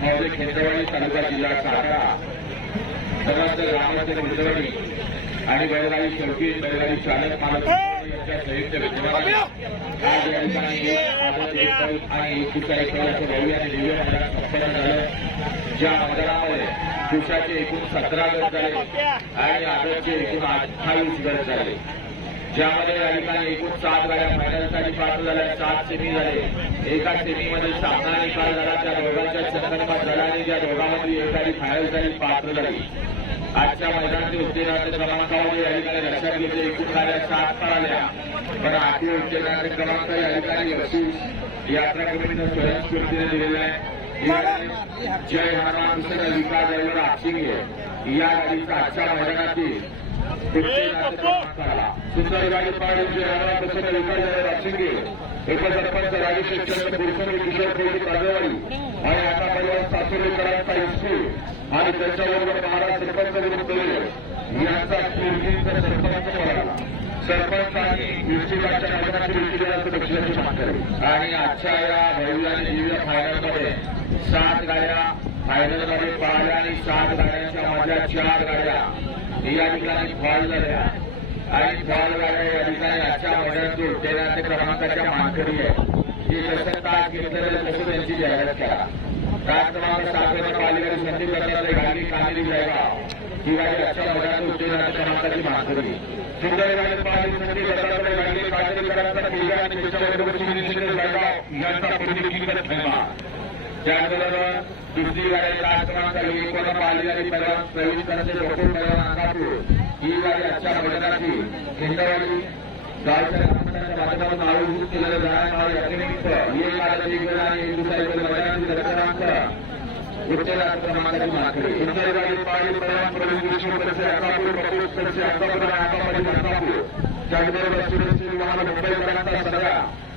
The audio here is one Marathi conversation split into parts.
मौजे खेंद्रवाडी तालुका जिल्हा सातारा आणि बैलगाडी शेवटी बैलगाडी चालक मालक यांच्या संयुक्त विद्यमाने आज या ठिकाणी आदत एक पाऊल आणि एकुचा एक पाऊलाचं भव्य आणि दिव्य मैदान संपन्न झालं. ज्या मैदानामध्ये पुरुषाचे एकूण सतरा गट झाले आणि आदतचे एकूण अठ्ठावीस गट झाले. ज्यामध्ये या ठिकाणी एकूण सात गाड्या फायनलसाठी पात्र झाल्या सात सेमी झाले. एका सेमीमध्ये सामना निकाल झाला त्या दोघांच्या संकल्पात झाला आणि त्या दोघांमध्ये एक गाडी फायनलसाठी पात्र झाली. आजच्या मैदानाचे उत्तेजनाचे क्रमांकामध्ये या ठिकाणी लक्षात घेतले एकूण गाड्या सात पार आल्या. पण आठवी उत्तेजनाचे क्रमांक या ठिकाणी बक्षीस यात्रा कमिटीनं स्वयंस्फूर्तीने दिलेला आहे जय हनुमान विकास ड्रायव्हर आपशिंगे या गाडीचा आजच्या मैदानातील सुंदर गाडी पाहिजे हनुमान कृष्ण विकास ड्रायव्हर आपशिंगे उपसरपंच राजेश चंद्र किशोर कोटी काजवाडी आणि आता परिवार सासुरेकरांचा इस्कूल आणि त्यांच्याबरोबर महाराज सरपंच विरुद्ध यांचा स्फूर्तीचा सरपंच मिळाला सरपंच आणि युष्टीच्या मैदानाची विष्टीचं बक्षिसाची मागणी आणि आजच्या या भव्य आणि दिव्य फायनलमध्ये सात गाड्या फायनलमध्ये पाहिल्या आणि सात गाड्यांच्या माझ्या चार गाड्या या ठिकाणी फॉल झाल्या आणि फॉल झाल्या या ठिकाणी आजच्या मैदानातील उत्तेजनाचे क्रमांकाच्या मानकरी आहे ही जसं तास घेतलेलं तसं त्यांची जाहिरात करा. तास क्रमांक सातवर पालिकेने संधी करतात गाडी कामेरी जयगाव ही गाडी आजच्या मैदानातील उत्तेजनाच्या क्रमांकाची मानकरी. सुंदर गाडी पाहिली संधी करतात गाडी कामेरी करायचा मुलगा आणि त्याच्याबरोबर सुनील जयगाव यांचा प्रतिनिधित्व धन्यवाद त्याचबरोबर दुसरी गाडी तास क्रमांक एकोण पाहिली आणि परवा प्रवेश करते डोकून परवा अंगापूर ही गाडी आजच्या मैदानाची खिंडवाडी गावच्या ग्रामपंचायतच्या माध्यमातून आयोजित केलेलं जाणार यात्रेनिमित्त एक आदत एक वेळ आणि एक दुसरा एक वेळ मैदानाची दर्शनांक उत्तेजनाच्या क्रमांकाची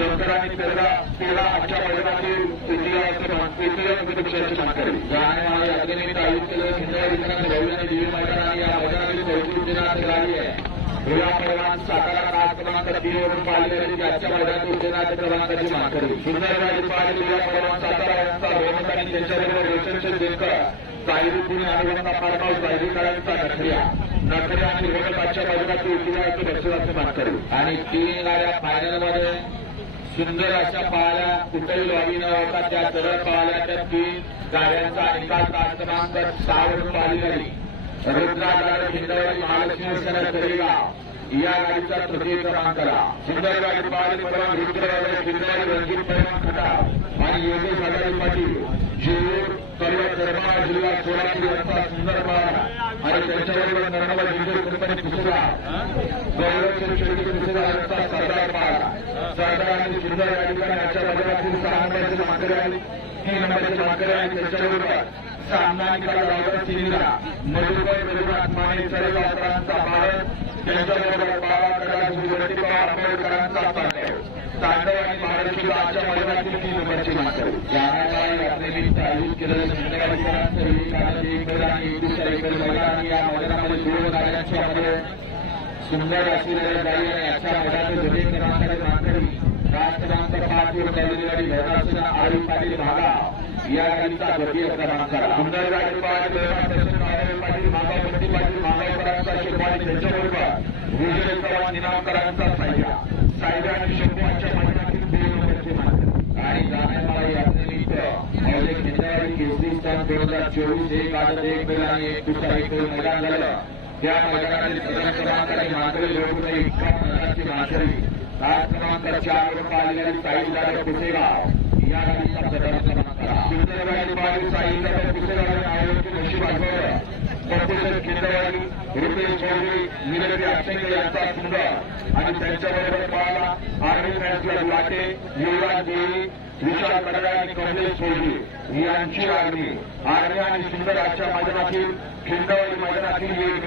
शंकर आणि तेरा तेरा आजच्या मैदानातील इतिहास इतिहास आणि मला जाणे यात्रेनिमित्त आयोजित केलेलं हिंदवी विधानाचे रवी आणि दिव्य मैदान आणि या मैदानातील चौथी दिनाची गाडी आहे. या पैलवान सातारा राज क्रमांक तीन वरून पाहिली गेली आजच्या मैदानात उद्योगाच्या क्रमांकाची मागणी सुंदर गाडी पाहिली हुया पैलवान सातारा यांचा रोहन आणि त्यांच्याबरोबर रोशनचे देकर सायरी पुणे अनुगणता फार्म सायरी सायरीकरांचा नखऱ्या. नखऱ्या आणि रोहन आजच्या मैदानाची उद्योगाची बक्षिसाची मागणी आणि तीन गाड्या फायनलमध्ये सुंदर अशा पाहायला कुठेही लॉबी न होता त्या सरळ पाहिल्या त्या तीन गाड्यांचा निकाल तास क्रमांक सहा पाहिली गेली रुद्रा हिंदवाडी महालक्ष्मी सेना करेगाव. या गाडीचा तृतीय क्रमांक क्रमांकाला सुंदर गाडी पाहिली परम रुद्रवाडे हिंदवाडी रणजित पैलवान खटाव. आणि योगेश हजारी पाटील जेऊर पर्व शर्मा जिल्हा सोलापूर यांचा सुंदर पाहणा आणि त्यांच्याबरोबर नर्मदा जिल्हा कंपनी पुसेगाव गौरव शेतकरी पुसेगाव यांचा सरदार पाहणा सरदार आणि सुंदर या ठिकाणी आजच्या सहा तीन त्याच्याबरोबर सामना लावला विरोधात माने भारत. त्यांच्याबरोबर बाबा पवार आंबेडकरांचा तांडव. आणि महाराष्ट्र आजच्या मैदानातील तीन नंबरची आयोजित संध्याकाळीकरांचं एक एक आणि एक दुसरा एक आणि या मैदानामध्ये सुंदर असलेल्या गाडी आणि आजच्या क्रमांकाचे पाच वर चाललेली पाटील भागा या गाडीचा गती क्रमांक आला. सुंदर गाडी पाहिली पाटील भागा बंटी पाटील भागावकरांचा शिरवाडी त्यांच्याबरोबर विजय चव्हाण निनामकरांचा सायजा सायजा आणि शंभूच्या मैदानातील दोन नंबरचे मागणी आणि जाण्यामाळा यात्रेनिमित्त मौजे खेंद्रवाडी केसरी स्थान दोन हजार चोवीस एक आठ एक वेळ आणि एक दुसरा एक वेळ मैदान झालं. त्या मैदानातील प्रथम आणि मांजरी लोक एकावन्न रनाची मांजरी तास क्रमांक चार पाहिलेली साई जाधव पुसेगाव या गाडीचा प्रथम क्रमांक साई जाधव पुसेगाव आणि नशीब आठवलं प्रफुल्ल केंद्रवाडी रुपेश चौधरी अक्षय यांचा सुंदर आणि त्यांच्याबरोबर पाहला आर्मी फॅन्सला लाटे युवराज देवी विशाल कडा आणि कमलेश चौधरी यांची आर्मी आर्मी आणि सुंदर आजच्या मैदानातील खिंडवाडी मैदानातील